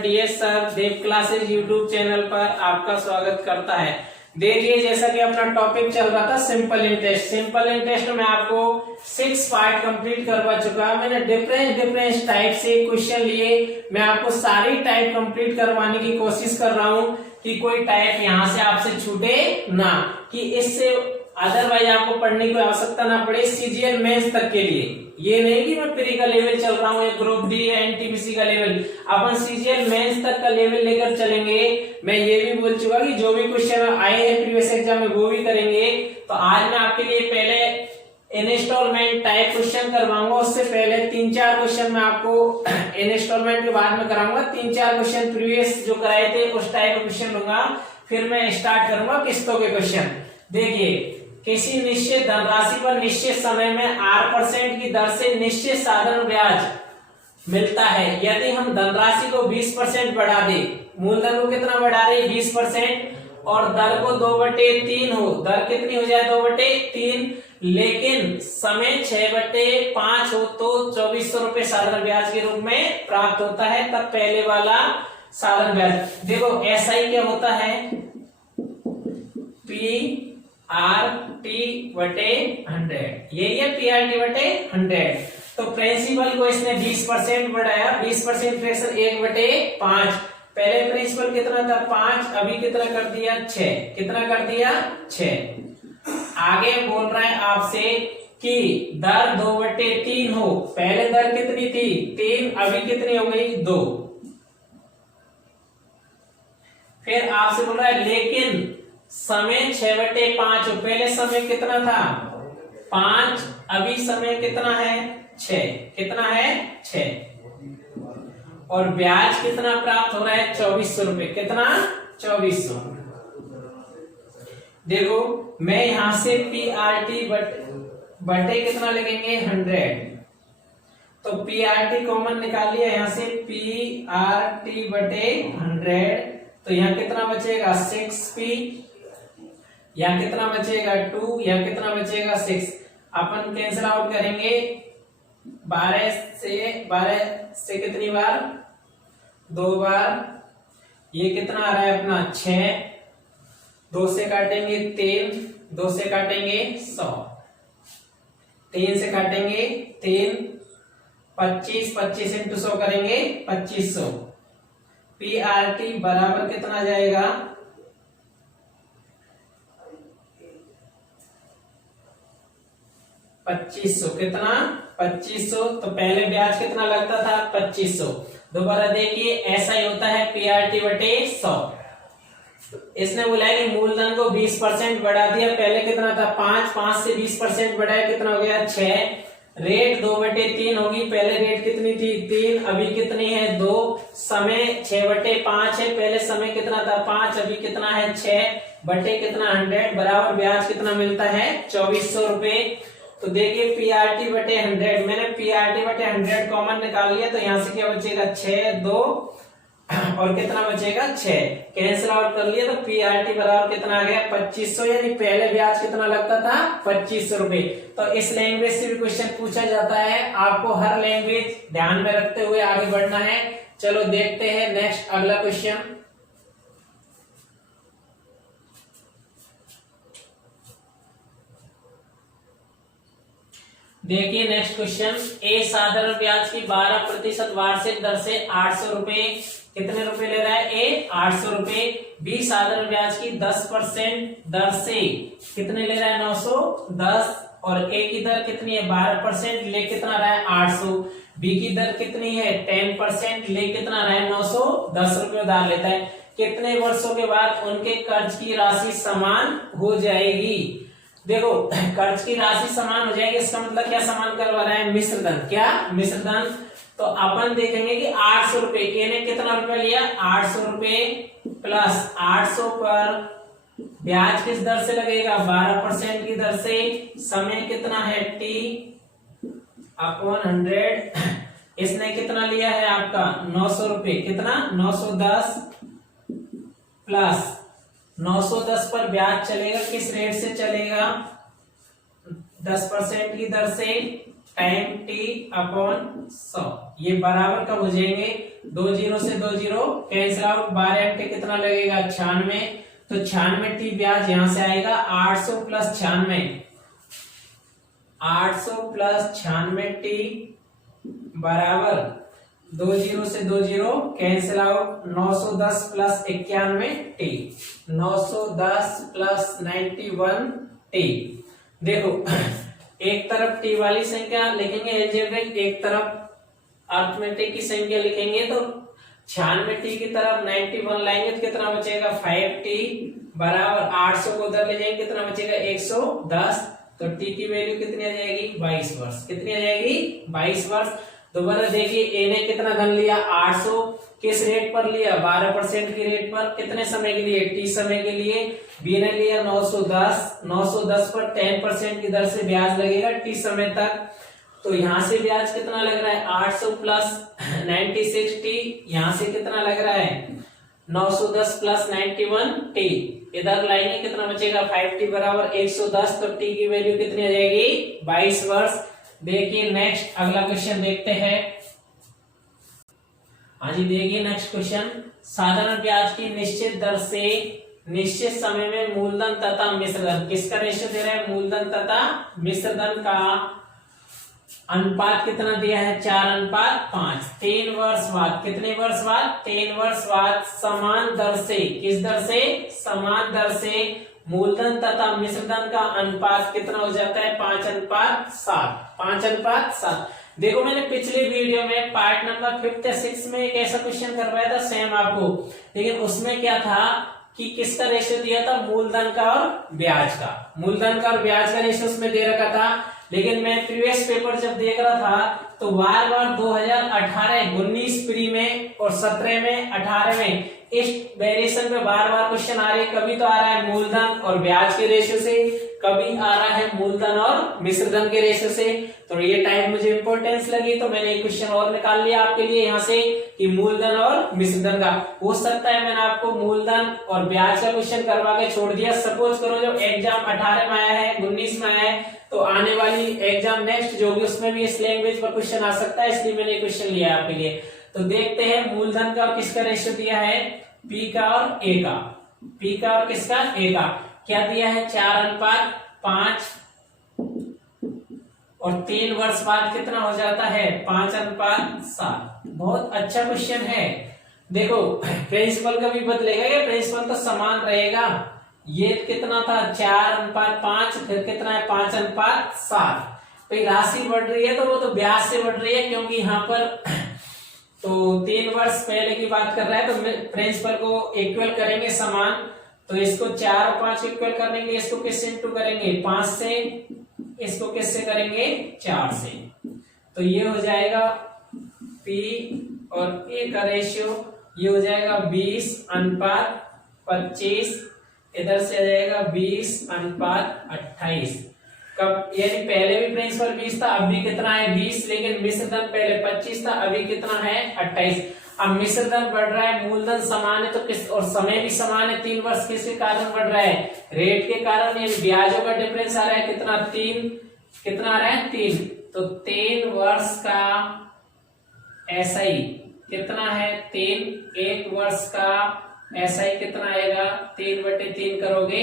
DS sir देव classes YouTube channel पर आपका स्वागत करता है। देखिए, जैसा कि अपना टॉपिक चल रहा था सिंपल इंटरेस्ट। सिंपल इंटरेस्ट में आपको 6 पार्ट कंप्लीट करवा चुका। मैंने डिफरेंट टाइप से क्वेश्चन लिए। मैं आपको सारी टाइप कंप्लीट करवाने की कोशिश कर रहा हूं कि कोई टाइप यहां से आपसे छूटे ना, कि इससे अदरवाइज आपको पढ़ने की आवश्यकता ना पड़े सीजीएल मेंस तक के लिए। ये नहीं कि मैं प्री का लेवल चल रहा हूँ या ग्रुप डी या एनटीपीसी का लेवल, अपन सीजीएल मेंस तक का लेवल लेकर चलेंगे। मैं ये भी बोल चुका कि जो भी क्वेश्चन आए हैं प्रीवियस एग्जाम में वो भी करेंगे। तो आज मैं आपके लिए पहले इंस्टॉलमेंट टाइप क्वेश्चन करवाऊंगा। उससे पहले 3-4 क्वेश्चन मैं आपको इंस्टॉलमेंट के बाद में कराऊंगा। 3-4 क्वेश्चन प्रीवियस जो कराए थे उस टाइप का क्वेश्चन लूंगा, फिर मैं स्टार्ट करूंगा किस्तों के क्वेश्चन। देखिए, किसी निश्चित धनराशि पर निश्चित समय में 8% की दर से निश्चित साधारण ब्याज मिलता है। यदि हम धनराशि को 20% बढ़ा दे, मूलधन को कितना बढ़ा रहे 20%, और दर को 2/3 हो, दर कितनी हो जाए 2/3, लेकिन समय 6/5 हो तो 2400 रुपए साधारण ब्याज के रूप में प्राप्त होता है। तब पहले वाला साधारण ब्याज। देखो एसआई क्या होता है, PRT/100, यही है PRT/100। तो प्रिंसिपल को इसने 20% बढ़ाया, 20% फ्रैक्शन 1/5। पहले प्रिंसिपल कितना था 5, अभी कितना कर दिया 6, कितना कर दिया 6। आगे बोल रहा है आपसे कि दर 2/3 हो। पहले दर कितनी थी 3, अभी कितनी हो गई 2। फिर आपसे बोल रहा है लेकिन समय 6/5 हो। पहले समय कितना था 5, अभी समय कितना है 6, कितना है 6, और ब्याज कितना प्राप्त हो रहा है 2400 रुपए। कितना 2400। देखो मैं यहां से PRT बटे कितना लिखेंगे 100, तो PRT कॉमन निकाल लिया यहां से, PRT/100। तो यहाँ कितना बचेगा 6P, यहाँ कितना बचेगा 2, यहाँ कितना बचेगा 6। अपन कैंसिल आउट करेंगे 12 से कितनी बार 2 बार, ये कितना आ रहा है अपना 6, 2 से काटेंगे 3, 2 से काटेंगे 100, 3 से काटेंगे 3, 25, 25 इंटू 100 करेंगे 2500। PRT बराबर कितना जाएगा 2500। कितना 2500। तो पहले ब्याज कितना लगता था 2500। दोबारा देखिए ऐसा ही होता है PRT/100। इसने बोला है कि मूलधन को 20% बढ़ा दिया। पहले कितना था 5, 5 से 20% बढ़ाया, कितना हो गया 6। रेट 2/3 होगी। पहले रेट कितनी थी 3, अभी कितनी है 2। समय 6/5 है। पहले समय कितना था 5, अभी कितना है 6 बटे कितना 100, बराबर ब्याज कितना मिलता है 2400 रुपए। तो देखिए PRT/100, मैंने PRT/100 कॉमन निकाल लिया, तो यहां से क्या बचेगा 6, 2 और कितना बचेगा 6, कैंसिल आउट कर लिया। तो PRT बराबर कितना आ गया 2500, यानी पहले ब्याज कितना लगता था 2500 रुपए। तो इस लैंग्वेज से भी क्वेश्चन पूछा जाता है। आपको हर लैंग्वेज ध्यान में रखते हुए आगे बढ़ना है। चलो देखते हैं नेक्स्ट अगला क्वेश्चन। देखिए नेक्स्ट क्वेश्चन, ए साधारण ब्याज की 12% वार्षिक दर से 800 रुपए, कितने रुपए ले रहा है ए 800 रुपए। बी साधारण ब्याज की 10% दर से कितने ले रहा है 910, और ए की दर कितनी है 12%, ले कितना रहा है 800। बी की दर कितनी है 10%, ले कितना रहा है 910 रुपए उधार लेता है। कितने वर्षों के बाद उनके कर्ज की राशि समान हो जाएगी। देखो कर्ज की राशि समान हो जाएगी, इसका मतलब क्या समान करवा रहा है मिश्रधन। क्या मिश्रधन। तो अपन देखेंगे कि 800 रुपए, ए ने कितना रुपए लिया 800 रुपए, प्लस 800 पर ब्याज किस दर से लगेगा 12% की दर से। समय कितना है T/100। इसने कितना लिया है आपका 900 रुपए, कितना 910, प्लस 910 पर ब्याज चलेगा किस रेट से चलेगा 10% की दर से, टाइम T/100। ये बराबर कब हो जाएंगे 2 जीरो से 2 जीरो कैंसिल आउट, 12 घंटे कितना लगेगा 96, तो 96t ब्याज यहां से आएगा 800 प्लस 96, 800 प्लस 96t बराबर 2 जीरो से 2 zero cancel out, 910 plus 91t, 910 plus 91t। देखो एक तरफ टी वाली संख्या लिखेंगे एल्जेब्रिक, एक तरफ अर्थमेटिक की संख्या लिखेंगे, तो 96t की तरफ 91 लाएंगे तो कितना बचेगा 5t बराबर 800 को उधर ले जाएंगे कितना बचेगा 110, तो t की वैल्यू कितनी आ जाएगी 22 वर्ष, कितनी आ जाएगी 22 वर्ष। दोबारा देखिए ए ने कितना धन लिया 800, किस रेट पर लिया 12% की रेट पर, कितने समय के लिए टी समय के लिए। बी ने लिया 910, 910 पर 10% की दर से ब्याज लगेगा टी समय तक, तो यहां से ब्याज कितना लग रहा है 800 प्लस 96t, यहां से कितना लग रहा है 910 प्लस 91t, इधर लाएंगे कितना बचेगा 5t बराबर 110, तो t की वैल्यू कितनी आ जाएगी 22 वर्ष। देखिए नेक्स्ट अगला क्वेश्चन देखते हैं। हाँ जी देखिए नेक्स्ट क्वेश्चन, साधारण ब्याज की निश्चित दर से निश्चित समय में मूलधन तथा मिश्रधन, किसका रेशियो दे रहा है मूलधन तथा मिश्रधन का अनुपात कितना दिया है 4:5। 3 वर्ष बाद, कितने वर्ष बाद 3 वर्ष बाद समान दर से, किस दर से समान दर से मूलधन तथा मिश्रधन का अनुपात कितना हो जाता है 5:7, 5:7। देखो मैंने पिछले वीडियो में पार्ट नंबर 5 या 6 में एक ऐसा क्वेश्चन करवाया था सेम आपको, लेकिन उसमें क्या था कि किसका रेशियो दिया था मूलधन का और ब्याज का, मूलधन का और ब्याज का रेशियो उसमें दे रखा था। लेकिन मैं प्रीवियस पेपर जब देख रहा था तो बार बार 2018 19 प्री में और 17 में 18 में इस वेरिएशन में बार बार क्वेश्चन आ रहे हैं, कभी तो आ रहा है मूलधन और ब्याज के रेशियो से, कभी आ रहा है मूलधन और मिश्रधन के रेशियो से, तो ये टाइप मुझे इंपॉर्टेंस लगी तो मैंने एक क्वेश्चन और निकाल लिया आपके लिए यहाँ से कि मूलधन और मिश्रधन का। हो सकता है मैंने आपको मूलधन और ब्याज का क्वेश्चन करवा के छोड़ दिया, सपोज करो जो एग्जाम 18 में आया है 19 में आया है, तो आने वाली एग्जाम नेक्स्ट जो होगी उसमें भी इस लैंग्वेज पर क्वेश्चन आ सकता है, इसलिए मैंने क्वेश्चन लिया आपके लिए। तो देखते हैं मूलधन का और किसका रेशियो दिया है पी का और ए का, पी का और किसका ए का क्या दिया है 4:5 और 3 वर्ष बाद कितना हो जाता है 5:7। बहुत अच्छा क्वेश्चन है। देखो प्रिंसिपल कभी बदलेगा या प्रिंसिपल तो समान रहेगा, ये कितना था 4:5 फिर कितना है 5:7, तो राशि बढ़ रही है तो वो तो ब्याज से बढ़ रही है, क्योंकि यहाँ पर तो 3 वर्ष पहले की बात कर रहा है तो प्रिंसिपल को इक्वल करेंगे समान, तो इसको 4 और 5 इक्वल करने के लिए इसको किससे इंटू करेंगे 5 से, इसको किससे करेंगे 4 से, तो ये हो जाएगा P और A का रेशियो, ये हो जाएगा 20:25, इधर से आ जाएगा 20:28। कब यानी पहले भी प्रिंसिपल 20 था, अभी कितना है 20, लेकिन मिश्रधन पहले 25 था, अभी कितना है 28। अब मिश्रधन बढ़ रहा है, मूलधन समान है तो किस और समय भी समान है, 3 वर्ष किसके कारण बढ़ रहा है रेट के कारण, यानी ब्याजों का डिफरेंस आ रहा है कितना 3, कितना आ रहा है 3, तो 3 वर्ष का SI कितना है 3, 1 वर्ष का SI कितना आएगा 3/3 करोगे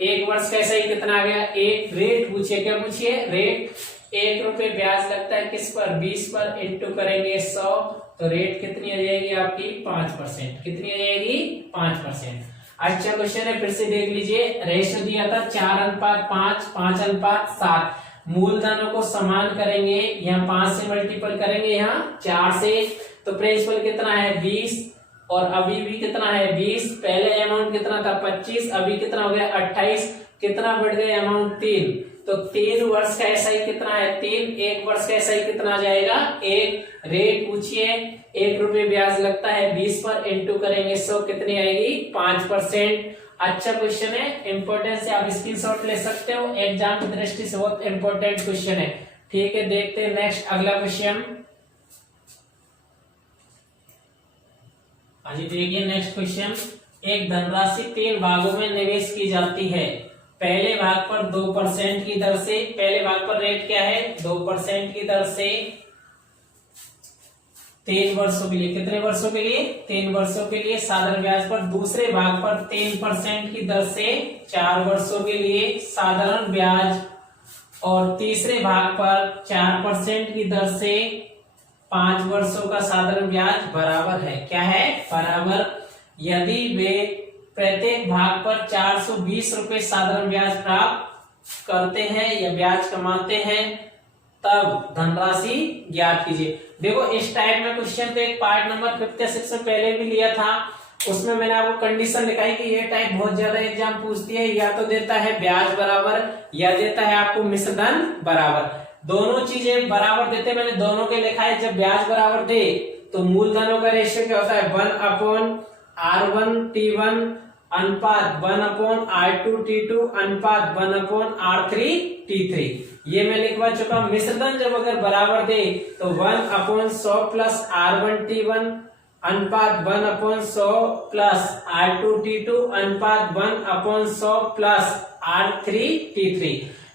1 वर्ष का SI कितना आ गया 1। रेट पूछिए, क्या पूछिए रेट, 1 रुपए ब्याज लगता है किस पर 20 पर, इंटू करेंगे 100, तो रेट कितनी आ जाएगी आपकी 5%, कितनी आ जाएगी 5%। अच्छा क्वेश्चन है, फिर से देख लीजिए, रेशियो दिया था 4:5, 5:7, मूलधनों को समान करेंगे, यहाँ 5 से मल्टीपल करेंगे, यहाँ 4 से, तो प्रिंसिपल कितना है 20 और अभी भी कितना है 20, पहले अमाउंट कितना था 25, अभी कितना हो गया 28, कितना बढ़ गया अमाउंट 3, तो 3 वर्ष का SI कितना है 3, 1 वर्ष का SI कितना आ जाएगा 1। रेट पूछिए, 1 रुपए ब्याज लगता है 20 पर, इंटू करेंगे 100, कितनी आएगी 5%। अच्छा क्वेश्चन है, इंपॉर्टेंस से आप स्क्रीनशॉट ले सकते हो, एग्जाम की दृष्टि से बहुत इंपॉर्टेंट क्वेश्चन है। ठीक है, देखते हैं नेक्स्ट अगला क्वेश्चन। हाँ जी देखिए नेक्स्ट क्वेश्चन, एक धनराशि 3 भागों में निवेश की जाती है, पहले भाग पर 2% की दर से, पहले भाग पर रेट क्या है 2% की दर से 3 वर्षों के लिए। कितने वर्षों के लिए? 3 वर्षों के लिए साधारण ब्याज पर दूसरे भाग पर 3% की दर से 4 वर्षों के लिए साधारण ब्याज और तीसरे भाग पर 4% की दर से 5 वर्षों का साधारण ब्याज बराबर है। क्या है? बराबर। यदि वे प्रत्येक भाग पर 420 रुपए साधारण ब्याज प्राप्त करते हैं या ब्याज कमाते हैं तब धनराशि ज्ञात कीजिए। देखो इस टाइप में क्वेश्चन तो एक पार्ट नंबर 56 में पहले भी लिया था, उसमें मैंने आपको कंडीशन दिखाई कि ये टाइप बहुत ज्यादा एग्जाम पूछती है, या तो देता है ब्याज बराबर या देता है आपको मिश्र धन बराबर। दोनों चीजें बराबर देते, मैंने दोनों के लिखा है। जब ब्याज बराबर दे तो मूलधनों का रेशियो क्या होता है? 1/R1T1 अनुपात 1/R2T2 अनुपात 1/R3T3। ये मैं लिखवा चुका। मिश्र धन जब अगर बराबर दे तो 1/100 प्लस R1T1 अनुपात 1/100 प्लस R2T2 अनुपात 1/100 प्लस R3T3।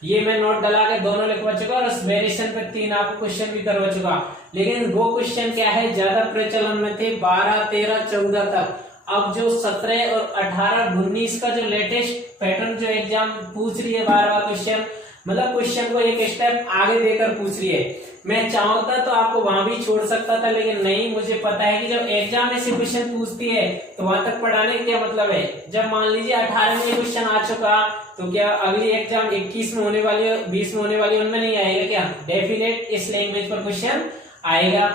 ये मैं नोट डला के दोनों लिखवा चुका और उस वेरिएशन पे 3 आपको क्वेश्चन भी करवा चुका। लेकिन वो क्वेश्चन क्या है, ज्यादा प्रचलन में थे 12, 13, 14 तक। अब जो 17 और 18, 19 का जो लेटेस्ट पैटर्न जो एग्जाम पूछ रही है बार-बार क्वेश्चन, मतलब क्वेश्चन को एक स्टेप आगे देकर पूछ रही है। मैं चाहता तो आपको वहां भी छोड़ सकता था, लेकिन नहीं, मुझे पता है कि जब एग्जाम ऐसे क्वेश्चन पूछती है तो वहां तक पढ़ाने का क्या मतलब है। जब मान लीजिए 18 में ये क्वेश्चन आ चुका तो क्या अगली एग्जाम 21 में होने वाली है, 20 में होने वाली है, उनमें नहीं आएगा क्या? डेफिनेट इस लैंग्वेज पर क्वेश्चन आएगा।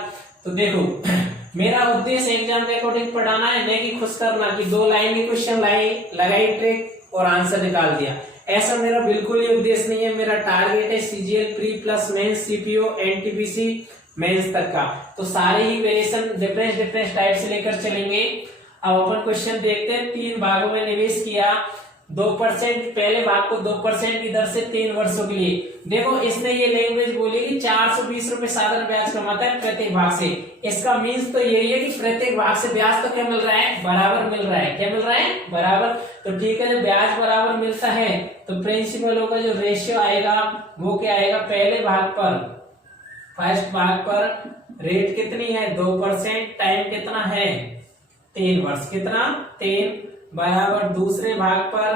तो देखो मेरा उद्देश्य एग्जाम के अकॉर्डिंग पढ़ाना है, नहीं कि खुश करना कि 2 लाइन के क्वेश्चन लगाई ट्रिक और आंसर निकाल दिया। ऐसा मेरा बिल्कुल ही उद्देश्य नहीं है। मेरा टारगेट है CGL pre plus mains, CPO, NTPC mains तक का। तो सारे ही वेरिएशन डिफरेंस टाइप से लेकर चलेंगे। अब अपन क्वेश्चन देखते हैं। 3 भागों में निवेश किया 2%, पहले भाग को 2% की दर से 3 वर्षों के लिए। देखो इसने ये लैंग्वेज बोली कि 420 रुपए साधारण ब्याज कमाता है प्रत्येक भाग से। इसका मीन्स तो यही है कि प्रत्येक भाग से ब्याज तो क्या मिल रहा है? बराबर मिल रहा है। क्या मिल रहा है? बराबर। तो ठीक है, जब ब्याज बराबर मिलता है तो प्रिंसिपलों का जो रेशियो आएगा वो क्या आएगा? पहले भाग पर, फर्स्ट भाग पर रेट कितनी है? 2%, टाइम कितना है? 3 वर्ष। कितना? 3 बराबर दूसरे भाग पर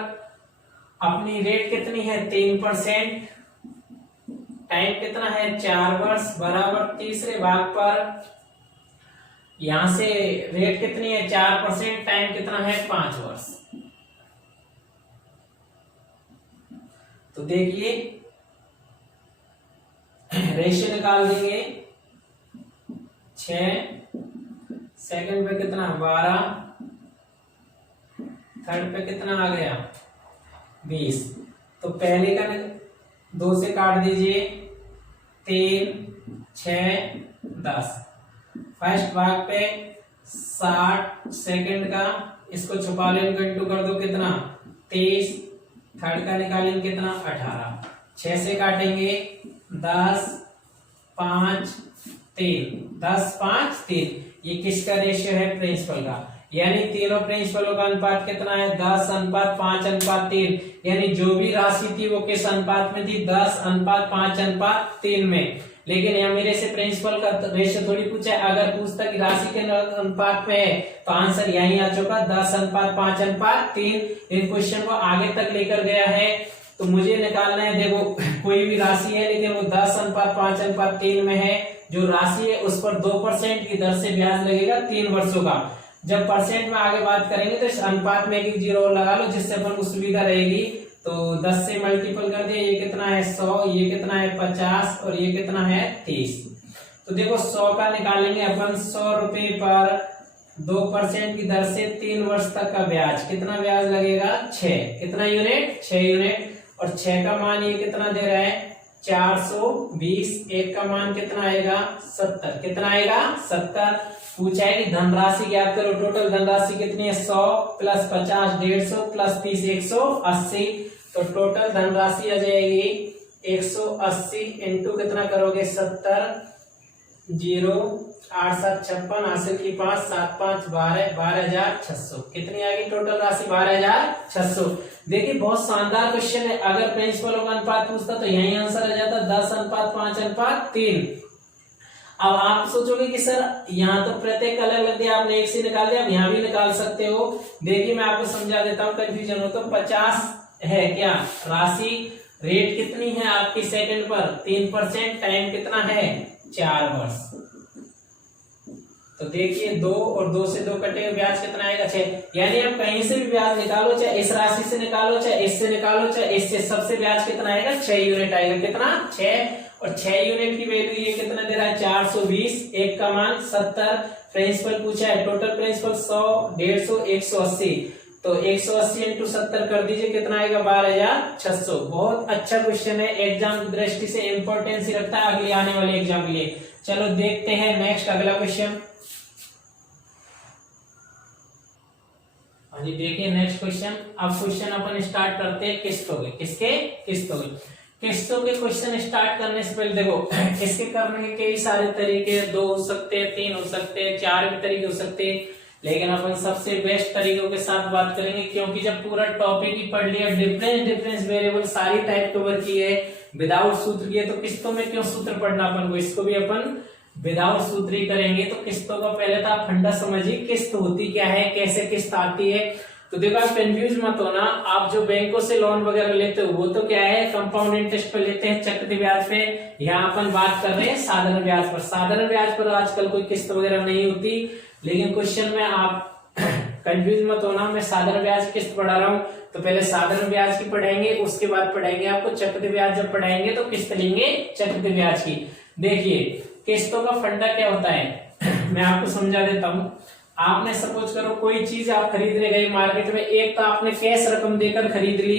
अपनी रेट कितनी है? 3%, टाइम कितना है? 4 वर्ष बराबर तीसरे भाग पर यहां से रेट कितनी है? 4%, टाइम कितना है? 5 वर्ष। तो देखिए रेशियो निकाल देंगे। 6 सेकंड पे कितना? 12, थर्ड पे कितना आ गया? 20। तो पहले का 2 से काट दीजिए, 3, 6, 10। फर्स्ट भाग पे 60 सेकंड का, इसको छुपा लो, इनको इंटू कर दो, कितना? 23। थर्ड का निकालेंगे कितना? 18। 6 से काटेंगे 10, 5, 3, 10, 5, 3। ये किसका रेशियो है? प्रिंसिपल का। यानी तीनों प्रिंसिपलों का अनुपात कितना है? 10:5:3। यानी जो भी राशि थी वो किस अनुपात में थी? 10:5:3 में। लेकिन यहाँ मेरे से प्रिंसिपल का रेशियो थोड़ी पूछा है। अगर पूछता कि राशि के अनुपात में है तो आंसर यही आ चुका, 10:5:3। इन क्वेश्चन को आगे तक लेकर गया है तो मुझे निकालना है। देखो कोई भी राशि है लेकिन वो 10:5:3 में है। जो राशि है उस पर 2% की दर से ब्याज लगेगा 3 वर्षों का। जब परसेंट में आगे बात करेंगे तो इस अनुपात में एक 0 लगा लो, जिससे अपन को सुविधा रहेगी। तो 10 से मल्टीपल कर दिया, ये कितना है? 100, ये कितना है? 50 और ये कितना है? 30। तो देखो 100 का निकालेंगे अपन। 100 रुपए पर 2% की दर से 3 वर्ष तक का ब्याज। कितना ब्याज लगेगा? 6। कितना यूनिट? 6 यूनिट। और 6 का मान ये कितना दे रहा है? 420। 1 का मान कितना आएगा? 70। कितना आएगा? 70। पूछा है कि धनराशि ज्ञात करो। टोटल धनराशि कितनी है? 100 प्लस 50 150 प्लस 30 180। तो टोटल धनराशि आ जाएगी 180 इंटू कितना करोगे? 70, 0, 8 7 56, हासिल की 5, 7 5 12, 12,600। कितनी आ गई टोटल राशि? 12,600। देखिए बहुत शानदार क्वेश्चन है। अगर प्रिंसिपलों का अनुपात पूछता तो यही आंसर आ जाता, 10:5:3। अब आप सोचोगे कि सर यहाँ तो प्रत्येक अलग अलग दिया, आपने एक से निकाल दिया, आप यहाँ भी निकाल सकते हो। देखिए मैं आपको समझा देता हूँ, कंफ्यूजन हो तो 50 है क्या राशि, रेट कितनी है आपकी सेकंड पर 3%, टाइम कितना है 4 वर्ष। तो देखिए 2 और 2 से 2 कटेगा, ब्याज कितना आएगा 6। यानी आप कहीं से भी ब्याज निकालो, चाहे इस राशि से निकालो, चाहे इससे निकालो, चाहे इससे, सबसे ब्याज कितना आएगा 6 यूनिट आएगा। कितना 6, और 6 यूनिट की वैल्यू ये कितना दे रहा है 420, एक का मान 70, प्रिंसिपल पूछा है, टोटल प्रिंसिपल 100, 150, 180, तो 180 इंटू 70 कर दीजिए, कितना आएगा 12,600। बहुत अच्छा क्वेश्चन है, एग्जाम की दृष्टि से इंपॉर्टेंस रखता है अगले आने वाले एग्जाम के लिए। चलो देखते हैं नेक्स्ट अगला क्वेश्चन। हाँ जी देखिए नेक्स्ट क्वेश्चन। अब क्वेश्चन अपन स्टार्ट करते हैं किस्तों के, किसके किस्तों के। किस्तों के क्वेश्चन स्टार्ट करने से पहले देखो इसके करने के कई सारे तरीके, 2 हो सकते हैं, 3 हो सकते हैं, 4 भी तरीके हो सकते हैं, लेकिन अपन सबसे बेस्ट तरीकों के साथ बात करेंगे, क्योंकि जब पूरा टॉपिक ही पढ़ लिया, डिफरेंस वेरिएबल सारी टाइप कवर की है, विदाउट सूत्र की है, तो किस्तों में क्यों सूत्र पढ़ना अपन को, इसको भी अपन विदाउट सूत्र ही करेंगे। तो किस्तों का पहले तो आप फंडा समझिए, किस्त होती क्या है, कैसे किस्त आती है। तो देखो आप कंफ्यूज मत होना, आप जो बैंकों से लोन वगैरह लेते हो वो तो क्या है कंपाउंड इंटरेस्ट पे लेते हैं, चक्रवृद्धि ब्याज पे। यहाँ अपन बात कर रहे हैं साधारण ब्याज पर। साधारण ब्याज पर आजकल कोई किस्त वगैरह नहीं होती, लेकिन क्वेश्चन में आप कंफ्यूज मत होना, मैं साधारण ब्याज किस्त पढ़ा रहा हूँ, तो पहले साधारण ब्याज की पढ़ाएंगे, उसके बाद पढ़ाएंगे आपको चक्रवृद्धि ब्याज। जब पढ़ाएंगे तो किस्त लेंगे चक्रवृद्धि ब्याज की। देखिए किस्तों का फंडा क्या होता है मैं आपको समझा देता हूँ। आपने सपोज करो कोई चीज आप खरीदने गए मार्केट में, एक तो आपने कैश रकम देकर खरीद ली,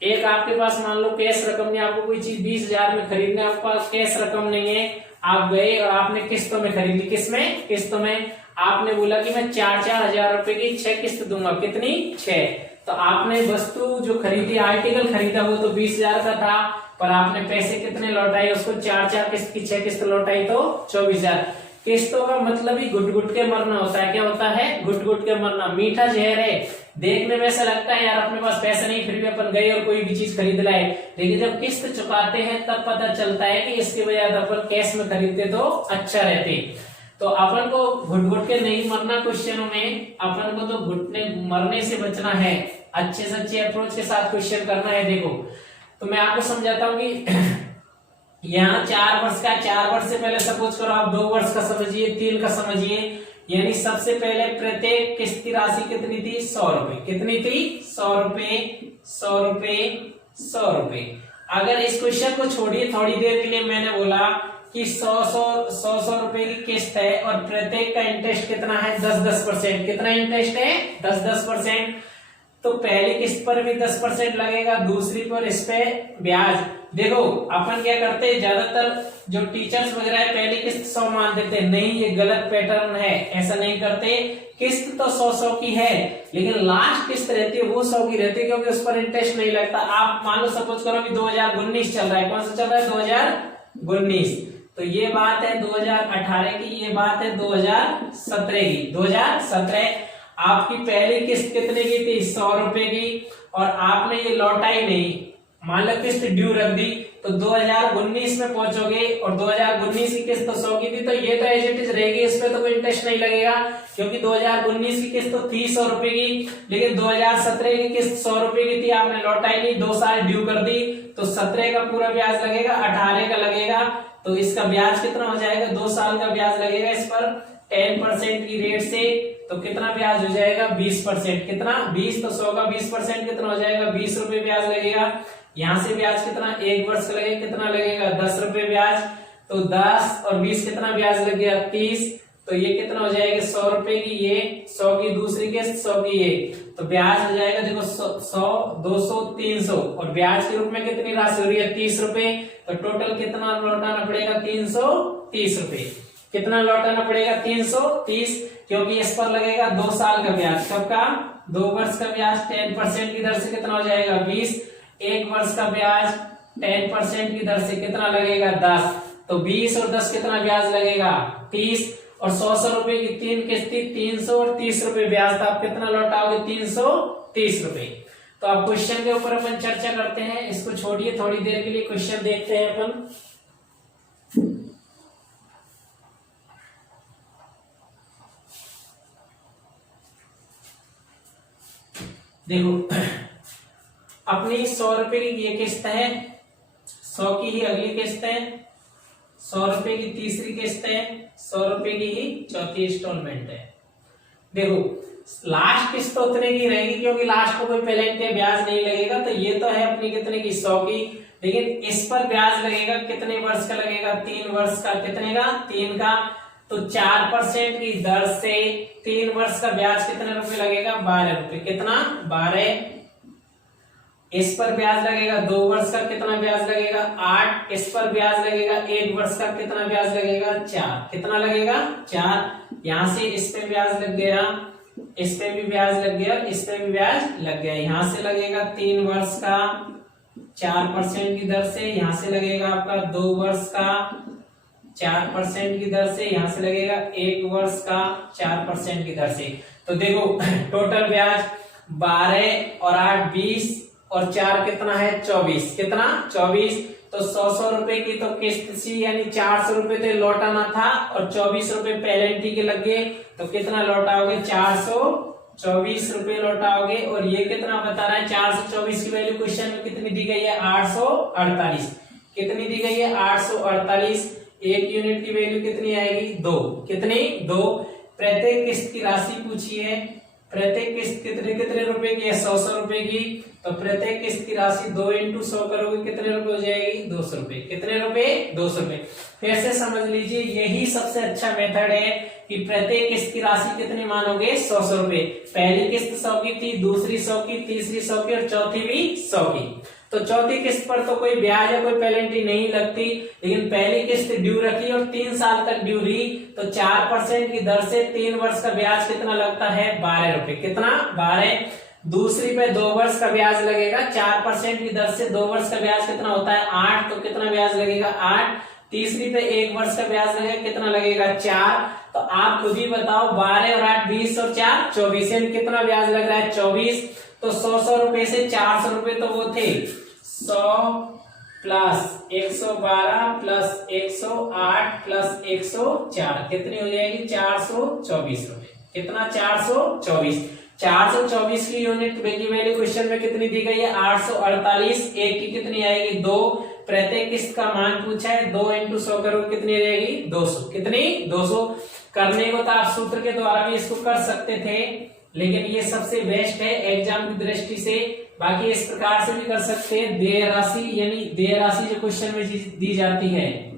एक आपके पास मान लो कैश रकम नहीं, आपको कोई चीज 20,000 में खरीदने, आपके पास कैश रकम नहीं है, आप गए और आपने किस्तों में खरीद ली। किसमें? किस्तों में। आपने बोला कि मैं 4-4 हजार रुपए की 6 किस्त दूंगा, कितनी 6। तो आपने वस्तु जो खरीदी, आर्टिकल खरीदा, वो तो 20,000 का था, पर आपने पैसे कितने लौटाए उसको, 4-4 किस्त की 6 किस्त लौटाई तो 24,000। किस्तों का मतलब ही घुट घुट के मरना होता है। क्या होता है? घुट घुट के मरना। मीठा जहर है, देखने में ऐसा लगता है यार अपने पास पैसा नहीं, फिर भी अपन गए और कोई भी चीज खरीद लाए, लेकिन जब किस्त चुकाते हैं तब पता चलता है कि इसके बजाय अपन कैश में खरीदते तो अच्छा रहते। तो अपन को घुट घुट के नहीं मरना क्वेश्चनों में, अपन को तो घुटने मरने से बचना है, अच्छे से अच्छे अप्रोच के साथ क्वेश्चन करना है। देखो तो मैं आपको समझाता हूँ कि यहाँ 4 वर्ष का, 4 वर्ष से पहले सपोज करो आप 2 वर्ष का समझिए, 3 का समझिए। यानी सबसे पहले प्रत्येक किस्त की राशि कितनी थी 100 रुपए। कितनी थी 100 रुपए, 100 रुपए, 100 रुपए। अगर इस क्वेश्चन को छोड़िए थोड़ी देर के लिए, मैंने बोला कि 100 रुपए की किस्त है और प्रत्येक का इंटरेस्ट कितना है 10-10%। कितना इंटरेस्ट है 10-10%। तो पहली किस्त पर भी 10% लगेगा, दूसरी पर इस पे ब्याज। देखो अपन क्या करते हैं, ज्यादातर जो टीचर्स वगैरह है पहली किस्त 100 मान देते हैं, नहीं ये गलत पैटर्न है, ऐसा नहीं करते। किस्त तो 100 की है, लेकिन लास्ट किस्त रहती है वो 100 की रहती है, क्योंकि उस पर इंटरेस्ट नहीं लगता। आप मान लो सपोज करो कि 2019 चल रहा है, कौन सा चल रहा है 2019, तो ये बात है 2018 की, ये बात है 2017 की। 2017 आपकी पहली किस्त कितने की थी 100 रुपए की, और आपने ये लौटाई नहीं, मान लो किस्त ड्यू रख दी, तो 2019 में पहुंचोगे और 2019 की किस्त तो 100 की थी, तो ये तो एज इट इज रहेगी, इस पे तो कोई इंटरेस्ट नहीं लगेगा, क्योंकि 2019 की किस्त तो थी 100 रुपए की, लेकिन 2017 की किस्त 100 रुपए की थी, आपने लौटाई नहीं, 2 साल ड्यू कर दी, तो 17 का पूरा ब्याज लगेगा, 18 का लगेगा, तो इसका ब्याज कितना हो जाएगा 2 साल का ब्याज लगेगा इस पर 10% की रेट से, तो कितना ब्याज हो जाएगा 20%। कितना 20, तो 100 का 20% कितना हो जाएगा 20 रुपए ब्याज लगेगा। यहाँ से ब्याज कितना 1 वर्ष का लगेगा, कितना लगेगा 10 रुपए ब्याज, तो 10 और 20 कितना ब्याज लग गया 30, तो ये कितना हो जाएगा 100 रुपए की, ये 100 की दूसरी किस्त, 100 की ये, तो ब्याज हो जाएगा देखो 100, 200, 300, और ब्याज के रूप में कितनी राशि हो रही है 30 रुपए, तो टोटल कितना लौटाना पड़ेगा 330 रुपए। कितना लौटाना पड़ेगा 330, क्योंकि इस पर लगेगा 2 साल का ब्याज। कब का 2 वर्ष का ब्याज 10% की दर से कितना हो जाएगा 20, 1 वर्ष का ब्याज 10% की दर से कितना लगेगा 10, तो 20 और 10 कितना ब्याज लगेगा 30, और 100 रुपए की 3 किस्ती 300 और 30 रुपए ब्याज, तो आप कितना लौटाओगे 330 रुपए। तो अब क्वेश्चन के ऊपर अपन चर्चा करते हैं, इसको छोड़िए थोड़ी देर के लिए, क्वेश्चन देखते हैं अपन। देखो अपनी 100 रुपए की ये किस्त है, 100 की ही अगली किस्त है, 100 रुपए की तीसरी किस्त है, 100 रुपए की ही चौथी इंस्टॉलमेंट है। देखो लास्ट किस्त तो उतने की रहेगी क्योंकि लास्ट को कोई पेनल्टी या ब्याज नहीं लगेगा, तो ये तो है अपनी कितने की 100 की, लेकिन इस पर ब्याज लगेगा कितने वर्ष का लगेगा, 3 वर्ष का। कितने का? 3 का। तो 4% की दर से 3 वर्ष का ब्याज कितने रुपए लगेगा? 12 रुपए। कितना? 12। इस पर ब्याज लगेगा 2 वर्ष का, कितना ब्याज लगेगा? 8। इस पर ब्याज लगेगा 1 वर्ष का, कितना ब्याज लगेगा? 4। कितना लगेगा? 4। यहां से इस पे ब्याज लग गया, इस पे भी ब्याज लग गया, इस पे भी ब्याज लग गया। यहां से लगेगा 3 वर्ष का 4% की दर से, यहां से लगेगा आपका 2 वर्ष का 4% की दर से, यहां से लगेगा 1 वर्ष का 4% की दर से। तो देखो टोटल ब्याज 12 और 8 20 और 4 कितना है? 24। कितना? 24। तो 100 रुपए की तो किस्त सी, यानी 400 रुपए तो लौटाना था और 24 रुपए पेनल्टी के लग गए, तो कितना लौटाओगे? 424 रुपए लौटाओगे। और ये कितना बता रहा है? 424 की वैल्यू क्वेश्चन में कितनी दी गई है? 848। कितनी दी गई है? 848। एक यूनिट की वैल्यू कितनी आएगी? 2। कितनी? 2। प्रत्येक किस्त की राशि पूछी है, प्रत्येक किस्त कितने कितने रुपए की है? 100 रुपए की। तो प्रत्येक किस्त की राशि 2 × 100 करोगे कितने रुपए हो जाएगी? 200 रुपए। कितने रुपए? 200 रुपए। फिर से समझ लीजिए, यही सबसे अच्छा मेथड है कि प्रत्येक किस्त की राशि कितनी मानोगे? 100 रुपए। पहली किस्त 100 की थी, दूसरी 100 की, तीसरी 100 की और चौथी भी 100 की। तो चौथी किस्त पर तो कोई ब्याज या कोई पेनल्टी नहीं लगती, लेकिन पहली किस्त ड्यू रखी और 3 साल तक ड्यू रही, तो 4% की दर से 3 वर्ष का ब्याज कितना लगता है? 12 रुपए। कितना? 12। दूसरी पे 2 वर्ष का ब्याज लगेगा, 4% की दर से 2 वर्ष का ब्याज कितना होता है? 8। तो कितना ब्याज लगेगा? 8। तीसरी पे 1 वर्ष का ब्याज लगेगा, कितना लगेगा? 4। तो आप खुद ही बताओ, 12 और 8 20 और 4 24, कितना ब्याज लग रहा है? 24। तो 100 रुपए से 400 रुपए तो वो थे 100 प्लस 112 प्लस 108 प्लस 104, कितनी हो जाएगी? 424 रुपए। कितना? 424। 424 की यूनिट की वैल्यू क्वेश्चन में कितनी दी गई है? 848। एक की कितनी आएगी? 2। प्रत्येक किस्त का मान पूछा है, 2 × 100 करोगे कितनी रहेगी? 200। कितनी? 200। करने को तो आप सूत्र के द्वारा भी इसको कर सकते थे, लेकिन ये सबसे बेस्ट है एग्जाम की दृष्टि से। बाकी इस प्रकार से भी कर सकते हैं, देय राशि, यानी देय राशि जो क्वेश्चन में दी जाती है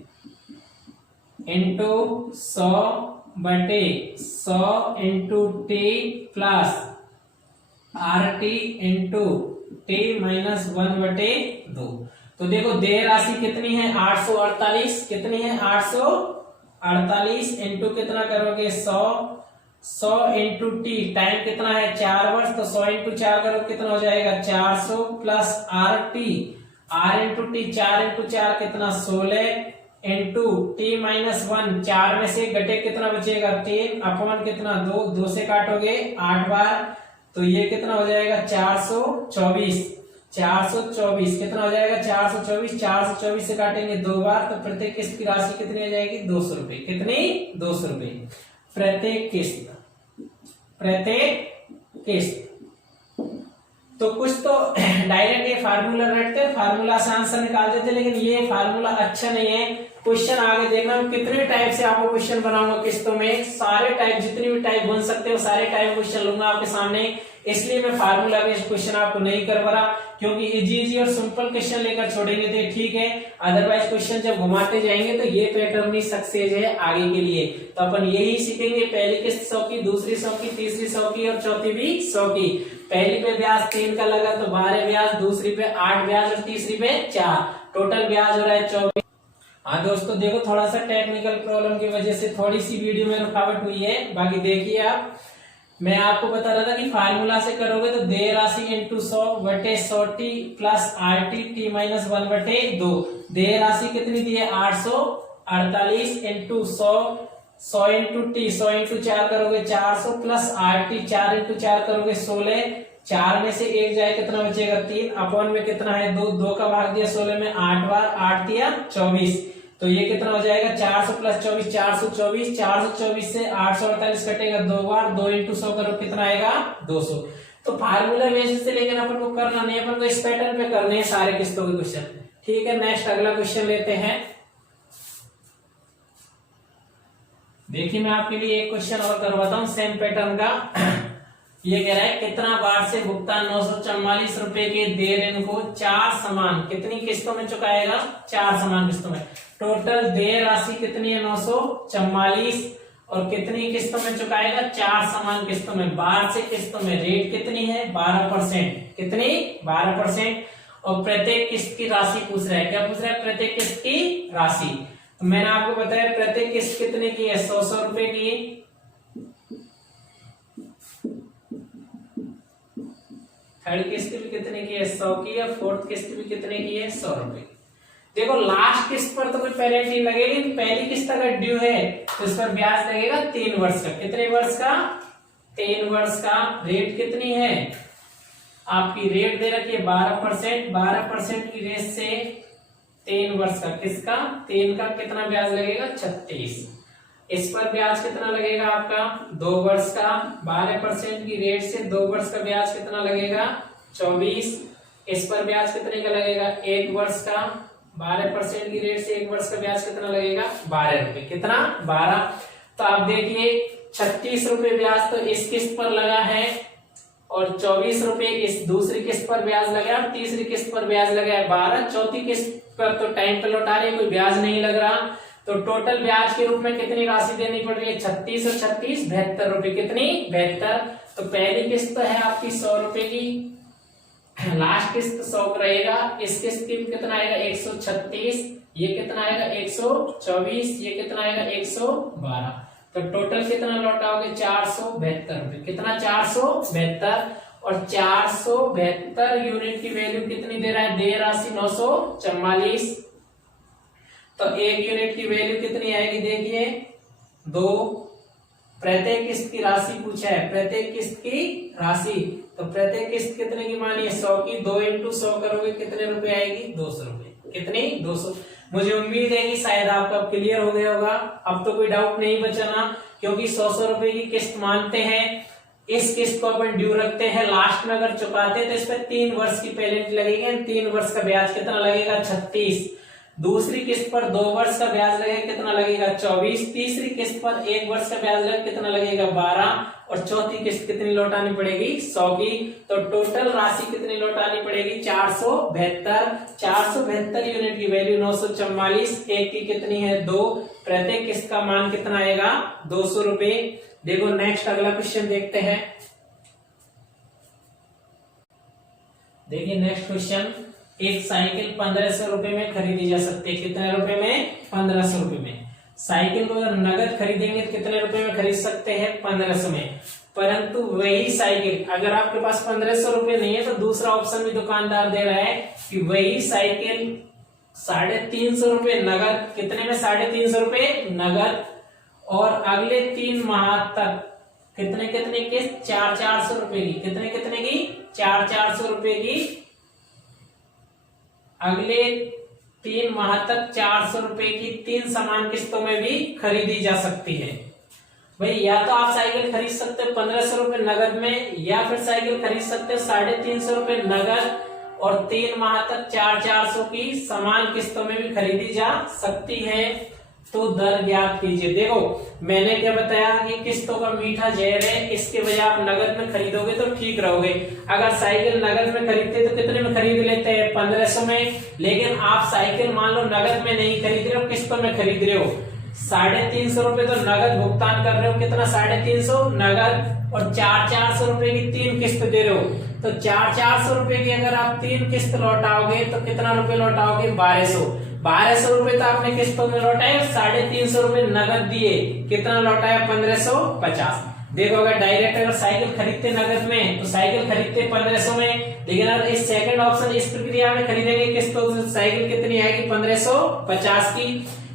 into 100/100 into T plus RT into T minus 1/2। तो देखो देय राशि कितनी है? 848। कितनी है? 848 इंटू कितना करोगे? 100 इंटू टी, टाइम कितना है? 4 वर्ष, तो 100 इंटू 4 करो कितना हो जाएगा? 400 plus RT, R into T, 4 into 4 कितना? 16 इंटू टी माइनस 1, 4 में से घटे कितना बचेगा? 3 अपॉन कितना? 2, 2 से काटोगे 8 बार, तो ये कितना हो जाएगा? 424। 424 कितना हो जाएगा? 424। 424 से काटेंगे 2 बार, तो प्रत्येक किस्त की राशि कितनी हो जाएगी? 200 रुपए। कितनी? 200 रुपए प्रत्येक किस्त। प्रत्येक किस्त। तो कुछ तो डायरेक्ट ये फार्मूला रटते, फार्मूला से आंसर निकाल देते, लेकिन ये फार्मूला अच्छा नहीं है। क्वेश्चन आगे देखना, कितने टाइप से आपको क्वेश्चन बनाऊंगा किस्तों में, सारे टाइप, जितनी भी टाइप बन सकते हो सारे टाइप क्वेश्चन लूंगा आपके सामने। इसलिए मैं फार्मूला बेस्ड क्वेश्चन आपको नहीं करवा रहा, क्योंकि इजी और सिंपल क्वेश्चन लेकर छोड़ेंगे तो ठीक है, अदरवाइज क्वेश्चन जब घुमाते जाएंगे तो ये पैटर्न ही सक्सेस है आगे के लिए। तो अपन यही सीखेंगे, पहली किस्त 100 की, दूसरी 100 की, तीसरी 100 की और चौथी भी 100 की। पहली पे ब्याज 3 का लगा तो 12 ब्याज, दूसरी पे 8 ब्याज और तीसरी पे 4, टोटल ब्याज हो रहा है 24। हाँ दोस्तों देखो, थोड़ा सा टेक्निकल प्रॉब्लम की वजह से थोड़ी सी वीडियो में रुकावट हुई है, बाकी देखिए आप, मैं आपको बता रहा था कि फार्मूला से करोगे तो देय राशि into 100/100t plus RT t minus 1/2। देय राशि कितनी दी है? 848 इंटू 100, 100 इंटू टी, 100 इंटू 4 करोगे 400 प्लस RT, 4 इंटू 4 करोगे 16, 4 में से 1 जाए कितना बचेगा? 3 अपॉन में कितना है? 2, 2 का भाग दिया 16 में 8 बार, 8 दिया 24, तो ये कितना हो जाएगा? 400 प्लस 24 424, 424 से 848 कटेगा 2 बार, 2 इंटू 100 करो कितना आएगा? 200। तो फार्मूला बेसिस से लेकिन अपन को करना नहीं, अपन को इस पैटर्न पे करने हैं सारे किस्तों के क्वेश्चन। ठीक है, नेक्स्ट अगला क्वेश्चन लेते हैं। देखिए मैं आपके लिए एक क्वेश्चन और करवाता हूं सेम पैटर्न का। ये कह रहा है कितना बार से भुगतान 944 रुपए के दे ऋण को 4 समान कितनी किस्तों में चुकाएगा? 4 समान किस्तों में। टोटल देय राशि कितनी है? 944 और कितनी किस्तों में चुकाएगा? 4 समान किस्तों में। बार से किस्तों में रेट कितनी है? 12%। कितनी? 12%। और प्रत्येक किस्त की राशि पूछ रहा है। क्या पूछ रहा है? प्रत्येक किस्त की राशि। तो मैंने आपको बताया प्रत्येक किस्त कितने की है? 100 रुपए की। थर्ड किस्त भी कितने की है? 100 की। और फोर्थ किस्त भी कितने की है? 100 रुपए की। देखो लास्ट किस्त पर तो कोई पेनल्टी लगेगी, पहली किस्त अगर ड्यू है तो इस पर ब्याज लगेगा 3 वर्ष का। कितने वर्ष का? 3 वर्ष का। रेट कितनी है? आपकी रेट दे रखी है 12%। 12% की रेट से 3 वर्ष का, किसका? 3 का कितना ब्याज लगेगा? 36। इस पर ब्याज कितना लगेगा आपका? 2 वर्ष का। 12% की रेट से 2 वर्ष का ब्याज कितना लगेगा? 24। इस पर ब्याज कितने का लगेगा? 1 वर्ष का। 12% की रेट से 1 वर्ष का ब्याज कितना लगेगा? 12 रुपए। कितना? 12। तो आप देखिए 36 रुपए ब्याज तो इस किस्त पर लगा है और 24 रुपए इस दूसरी किस्त पर ब्याज लगा और तीसरी किस्त पर ब्याज लगा है 12। चौथी किस्त पर तो टाइम पे लौटा रही है, कोई ब्याज नहीं लग रहा। तो टोटल ब्याज के रूप में कितनी राशि देनी पड़ रही है? 36 और 36 72 रुपए। कितनी? 72। तो पहली किस्त है आपकी 100 रुपए की, लास्ट किस्त 100 रहेगा। इस किस्त की कितना आएगा? 136। ये कितना आएगा? 124। ये कितना आएगा? 112। तो टोटल कितना लौटाओगे? 472 रुपए। कितना? 472। और 472 यूनिट की वैल्यू कितनी दे रहा है? देय राशि 944। तो एक यूनिट की वैल्यू कितनी आएगी? देखिए 2। प्रत्येक किस्त की राशि पूछा है, प्रत्येक किस्त की राशि। तो प्रत्येक किस्त कितने की मानी है? 100 की। 2 × 100 करोगे कितने रुपए आएगी? 200 रुपए। कितनी? 200। मुझे उम्मीद है कि शायद आपका क्लियर हो गया होगा। अब तो कोई डाउट नहीं बचना, क्योंकि 100 रुपए की किस्त मानते हैं। इस किस्त को अपन ड्यू रखते हैं, लास्ट में अगर चुकाते हैं तो इस पर 3 वर्ष की पेनल्टी लगेगी। 3 वर्ष का ब्याज कितना लगेगा? 36। दूसरी किस्त पर 2 वर्ष का ब्याज लगेगा, कितना लगेगा? 24। तीसरी किस्त पर 1 वर्ष का ब्याज लगेगा, कितना लगेगा? 12। और चौथी किस्त कितनी लौटानी पड़ेगी? 100 की। तो टोटल राशि कितनी लौटानी पड़ेगी? 472। 472 यूनिट की वैल्यू 944। एक की कितनी है? 2। प्रत्येक किस्त का मान कितना आएगा? 200 रुपए। देखो नेक्स्ट अगला क्वेश्चन देखते हैं। देखिए नेक्स्ट क्वेश्चन। एक साइकिल 1500 रुपए में खरीदी जा सकती है। कितने रुपए में? 1500 रुपए में। साइकिल को अगर नगद खरीदेंगे तो कितने रुपए में खरीद सकते हैं? 1500 में। परंतु वही साइकिल अगर आपके पास 1500 रुपए नहीं है तो दूसरा ऑप्शन भी दुकानदार दे रहा है कि वही साइकिल 350 रुपए नगद। कितने में? 350 रुपए नगद। और अगले 3 माह तक कितने कितने किस्त? 400 रुपए की। कितने कितने की? 400 रुपए की। अगले 3 माह तक 400 रुपए की 3 समान किस्तों में भी खरीदी जा सकती है। भाई या तो आप साइकिल खरीद सकते हो 1500 रुपए नगद में, या फिर साइकिल खरीद सकते हो 350 रुपए नगद और 3 माह तक 400 की समान किस्तों में भी खरीदी जा सकती है। तो दर ज्ञात कीजिए। देखो मैंने क्या बताया कि किस्तों का मीठा जहर है, इसके बजाय आप नगद में खरीदोगे तो ठीक रहोगे। अगर साइकिल नगद में खरीदते तो कितने में खरीद लेते हैं? 1500 में। लेकिन आप साइकिल मान लो नगद में नहीं खरीद रहे हो, किस्तों में खरीद रहे हो। 350 रुपए तो नगद भुगतान कर रहे हो। कितना? 350 नगद। और 400 रुपए की 3 किस्त दे रहे हो। तो 400 रुपए की अगर आप 3 किस्त लौटाओगे तो कितना रुपए लौटाओगे? 1200 रुपए तो आपने किस्तों में लौटाए, 350 रुपए नगद दिए, कितना लौटाया? 1550। देखो अगर डायरेक्ट अगर साइकिल खरीदते नगद में तो साइकिल खरीदते 1500 में, लेकिन अगर इस सेकंड ऑप्शन इस प्रक्रिया में खरीदेंगे किस्तों तो साइकिल कितनी आएगी? 1550 की।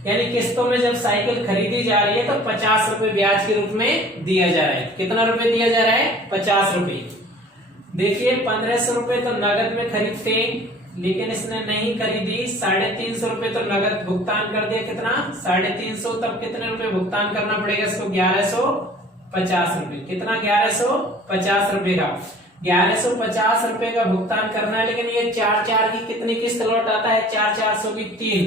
यानी किस्तों में जब साइकिल खरीदी जा रही है तो 50 रुपए ब्याज के रूप में दिया जा रहा है। कितना रुपए दिया जा रहा है? 50 रुपए। देखिए 1500 रुपए तो नगद में खरीदते, लेकिन इसने नहीं खरीदी। 350 रुपए तो नगद भुगतान कर दिया। कितना? 350। तब कितने रुपए भुगतान करना पड़ेगा इसको? 1150 रुपए। कितना? 1150 रुपए का। 1150 रुपए का भुगतान करना है, लेकिन ये 4 की कितनी किस्त लौट आता है? 400 की 3,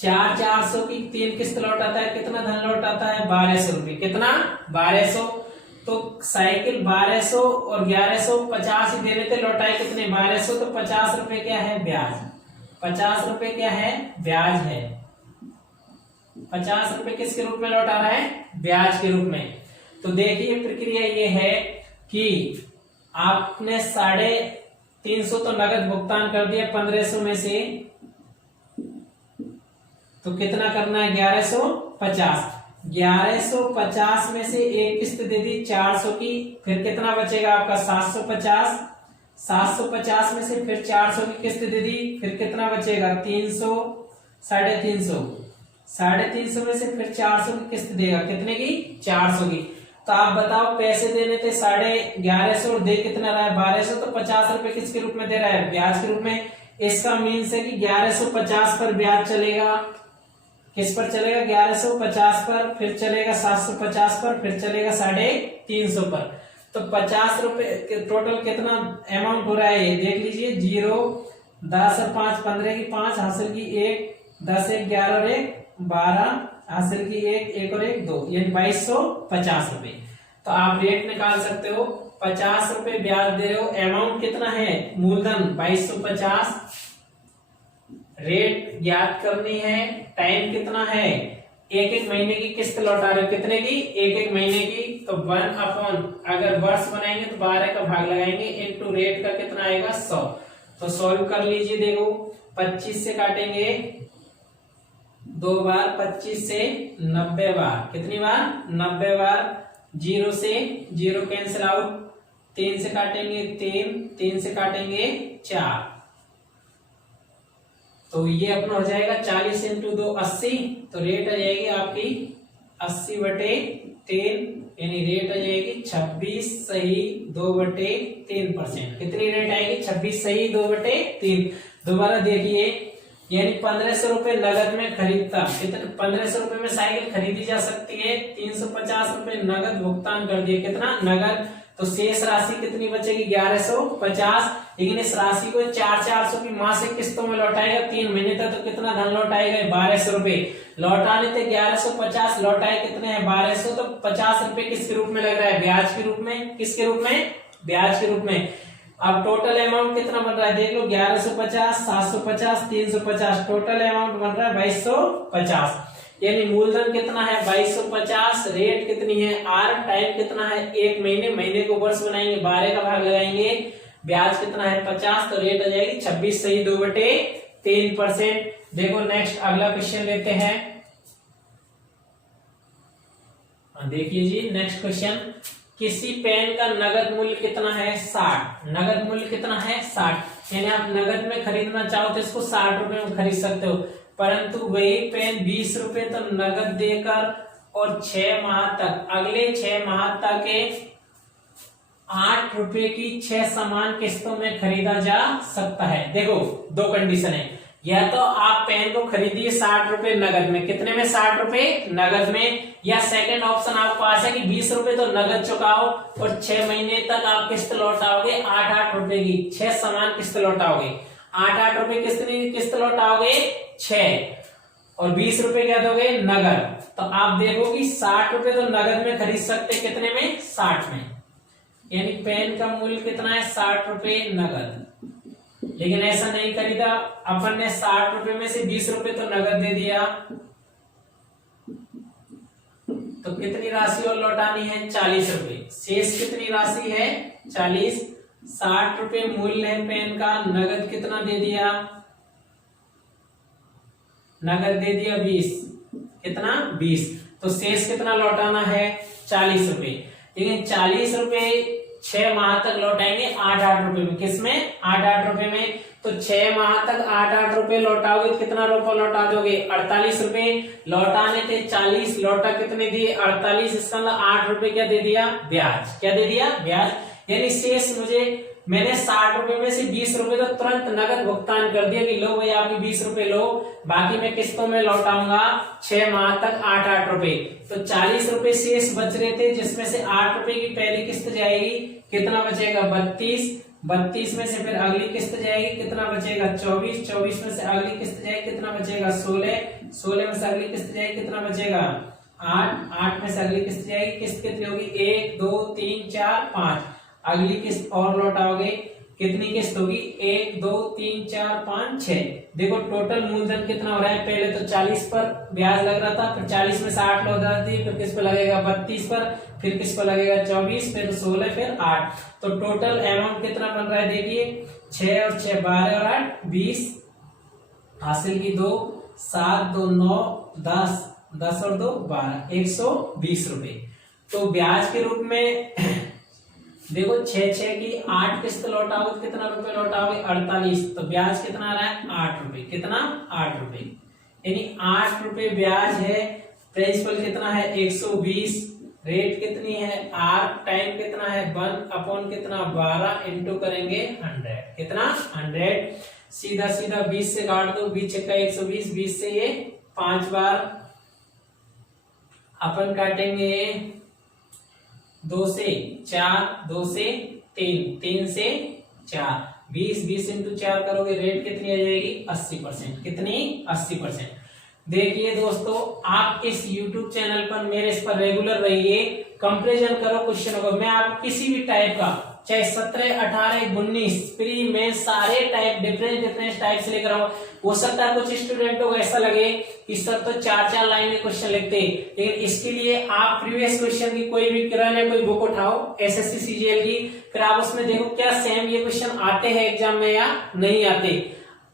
400 की 3 किस्त लौट आता है। कितना धन लौट आता है? 1200 रुपये। कितना? 1200। तो साइकिल 1200 और 1150 ही देने थे, लौटाए कितने? 1200। तो 50 रुपए क्या है? ब्याज। 50 रुपए क्या है? ब्याज है। 50 रुपए किसके रूप में लौटा रहा है? ब्याज के रूप में। तो देखिए प्रक्रिया ये है कि आपने 350 तो नगद भुगतान कर दिया 1500 में से, तो कितना करना है? 1150। 1150 में से एक किस्त दे दी 400 की, फिर कितना बचेगा आपका? 750। 750 में से फिर 400 की किस्त दे दी, फिर कितना बचेगा? 300, 350। 350 में से फिर 400 की किस्त देगा, कितने की? 400 की। तो आप बताओ, पैसे देने थे 1150 और दे कितना रहा है? 1200। तो 50 रुपए किसके रूप में दे रहा है? ब्याज के रूप में। इसका मीन्स है कि 1150 पर ब्याज चलेगा। किस पर चलेगा? 1150 पर, फिर चलेगा 750 पर, फिर चलेगा 350 पर। तो 50 रुपए टोटल कितना अमाउंट हो रहा है ये देख लीजिए। 0, 10 और 5 15 की 5, हासिल की 1, 10 1 11 और 1 12, हासिल की 1 और 1 2, यानी 2250 रुपए। तो आप रेट निकाल सकते हो। 50 रुपए ब्याज दे रहे हो, अमाउंट कितना है? मूलधन 2250। रेट ज्ञात करनी है, टाइम कितना है? एक महीने की किस्त लौटा रहे हो, कितने की? एक महीने की। तो 1/, अगर वर्ष बनाएंगे तो 12 का भाग लगाएंगे, इनटू रेट का कितना आएगा? 100। तो सॉल्व कर लीजिए। देखो 25 से काटेंगे 2 बार, 25 से 90 बार, कितनी बार? 90 बार। 0 से 0 कैंसिल आउट, 3 से काटेंगे 3, 3 से काटेंगे 4। तो ये अपना हो जाएगा 40 × 2 80। तो रेट आ जाएगी आपकी 80/3, यानी रेट आ जाएगी 26 सही 2/3%। कितनी रेट आएगी? 26 सही 2/3। दोबारा देखिए, यानी 1500 रुपए नगद में खरीदता, कितने? 1500 रुपए में साइकिल खरीदी जा सकती है। 350 रुपए नगद भुगतान कर दिए, कितना? नगद। तो शेष राशि कितनी बचेगी? 1150। लेकिन इस राशि को 400 की मासिक किस्तों में लौटाएगा 3 महीने तक। तो कितना धन लौटाएगा? 1200 रुपए। लौटाने थे 1150, लौटाए कितने हैं? 1200। तो 50 रुपए किसके रूप में लग रहा है? ब्याज के रूप में। किसके रूप में? ब्याज के रूप में। अब टोटल अमाउंट कितना बन रहा है देख लो, 1150, 750, 350, टोटल अमाउंट बन रहा है 2250। यानी मूलधन कितना है? 2250। रेट कितनी है? आर। टाइम कितना है? 1 महीने। महीने को वर्ष बनाएंगे, 12 का भाग लगाएंगे। ब्याज कितना है? 50। तो रेट आ जाएगी 26 सही 2/3%। देखो नेक्स्ट अगला क्वेश्चन लेते हैं। देखिए जी नेक्स्ट क्वेश्चन, किसी पेन का नगद मूल्य कितना है? 60। नगद मूल्य कितना है? 60। यानी आप नगद में खरीदना चाहो तो इसको 60 रुपए में खरीद सकते हो, परंतु वही पेन 20 रुपए तो नगद देकर और 6 माह तक, अगले 6 माह तक के 8 रुपए की 6 समान किस्तों में खरीदा जा सकता है। देखो 2 कंडीशन है, या तो आप पेन को खरीदिए 60 रुपए नगद में, कितने में? 60 रुपए नगद में, या सेकंड ऑप्शन आपके पास है कि 20 रुपए तो नगद चुकाओ और 6 महीने तक आप किस्त लौटाओगे 8-8 रुपए की 6 समान किस्त लौटाओगे। 8-8 रुपए किस्त लौटाओगे 6 और 20 रुपए क्या दोगे? नगद। तो आप देखो कि 60 रुपए तो नगद में खरीद सकते, कितने में? 60 में। यानी पेन का मूल्य कितना है? 60 रुपए नगद। लेकिन ऐसा नहीं खरीदा अपन ने, 60 रुपए में से 20 रुपए तो नगद दे दिया, तो कितनी राशि और लौटानी है? 40 रुपए। शेष कितनी राशि है? 40। 60 रुपए मूल्य है पेन का, नगद कितना दे दिया? नगद दे दिया 20। कितना? 20। तो शेष कितना लौटाना है? 40 रुपए। लेकिन 40 रुपए 6 माह तक लौटाएंगे 8-8 रुपए में। किसमें? 8-8 रुपए में। तो 6 माह तक 8-8 रुपए लौटाओगे तो कितना रुपया लौटा दोगे? 48 रुपए। लौटाने थे 40, लौटा कितने दिए? 48। इसका मतलब 8 रुपए क्या दे दिया? ब्याज। क्या दे दिया? ब्याज। यानी शेष मुझे मैंने 60 रुपए में से 20 रुपए तो तुरंत नगद भुगतान कर दिया कि लो भाई आपकी 20 रुपए लो, बाकी मैं किस्तों में लौटाऊंगा 6 माह तक 8-8 रुपए। तो 40 रुपए शेष बच रहे थे, जिसमें से 8 रुपए की पहली किस्त जाएगी, कितना बचेगा 32, 32 में से फिर अगली किस्त जाएगी, कितना बचेगा 24, 24 में से अगली किस्त जाएगी, कितना बचेगा 16, 16 में से अगली किस्त जाएगी, कितना बचेगा 8, 8 में से अगली किस्त जाएगी, किस्त कितनी होगी 1 2 3 4 5, अगली किस्त और लौटाओगे, कितनी किस्त होगी 1 2 3 4 5 6। देखो टोटल मूलधन कितना हो रहा है, पहले तो 40 पर ब्याज लग रहा था, फिर 40 में से 8 लौटा दी, फिर किस पर लगेगा 32 पर, फिर किस पर लगेगा 24, फिर 16, फिर 8। तो टोटल अमाउंट कितना बन रहा है देखिए 6 और 6 12 और 8 20, हासिल की 2, 7 2 9 10, 10 और 2 12, 120 रुपए। तो ब्याज के रूप में देखो 6 की 8 किस्त लौटाओगे, कितना रुपए लौटाओगे 48, तो ब्याज कितना आ रहा है 8 रुपए, कितना 8 रुपए, यानी 8 रुपए ब्याज है। प्रिंसिपल कितना है 120, रेट कितनी है आर, टाइम कितना है 1 अपॉन कितना 12 इंटू करेंगे 100, कितना 100। सीधा सीधा 20 से काट दो, 20 का 120, 20 से ये 5 बार अपन काटेंगे, 2 से 4, 2 से 3, 3 से 4, 20, 20 इंटू 4 करोगे, रेट कितनी आ जाएगी 80%, कितनी 80%। देखिए दोस्तों, आप इस YouTube चैनल पर मेरे इस पर रेगुलर रहिए, कंपैरिजन करो क्वेश्चन को। मैं आप किसी भी टाइप का, चाहे 17, 18, 19 प्री में सारे टाइप डिफरेंट टाइप से लेकर आऊं। हो सकता है कुछ स्टूडेंटों को ऐसा लगे कि सर तो 4-4 लाइन में क्वेश्चन लिखते, लेकिन इसके लिए आप प्रीवियस क्वेश्चन की कोई भी किरण या कोई बुक उठाओ SSC CGL की, फिर आप उसमें देखो क्या सेम ये क्वेश्चन आते हैं एग्जाम में या नहीं आते।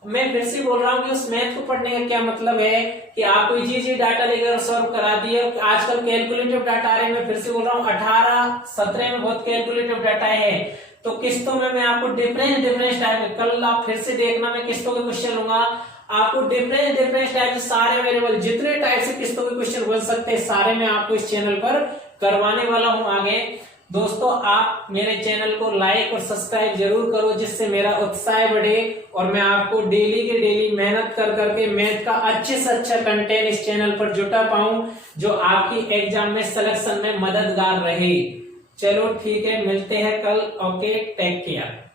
मैं फिर से बोल रहा हूँ कि उस मैथ को पढ़ने का क्या मतलब है कि आप कोई चीज डाटा लेकर सॉल्व करा दिए। आजकल कैलकुलेटिव डाटा आ रहे हैं, मैं फिर से बोल रहा हूँ 18, 17 में बहुत कैलकुलेटिव डाटा है। तो किस्तों में मैं आपको डिफरेंट टाइप, कल आप फिर से देखना, मैं किस्तों के क्वेश्चन लूंगा आपको डिफरेंट टाइप से सारे अवेलेबल, जितने टाइप से किस्तों के क्वेश्चन बन सकते हैं सारे मैं आपको इस चैनल पर करवाने वाला हूं आगे। दोस्तों आप मेरे चैनल को लाइक और सब्सक्राइब जरूर करो, जिससे मेरा उत्साह बढ़े और मैं आपको डेली के डेली मेहनत कर करके मैथ का अच्छे से अच्छा कंटेंट इस चैनल पर जुटा पाऊं, जो आपकी एग्जाम में सिलेक्शन में मददगार रहे। चलो ठीक है, मिलते हैं कल। Okay, take care.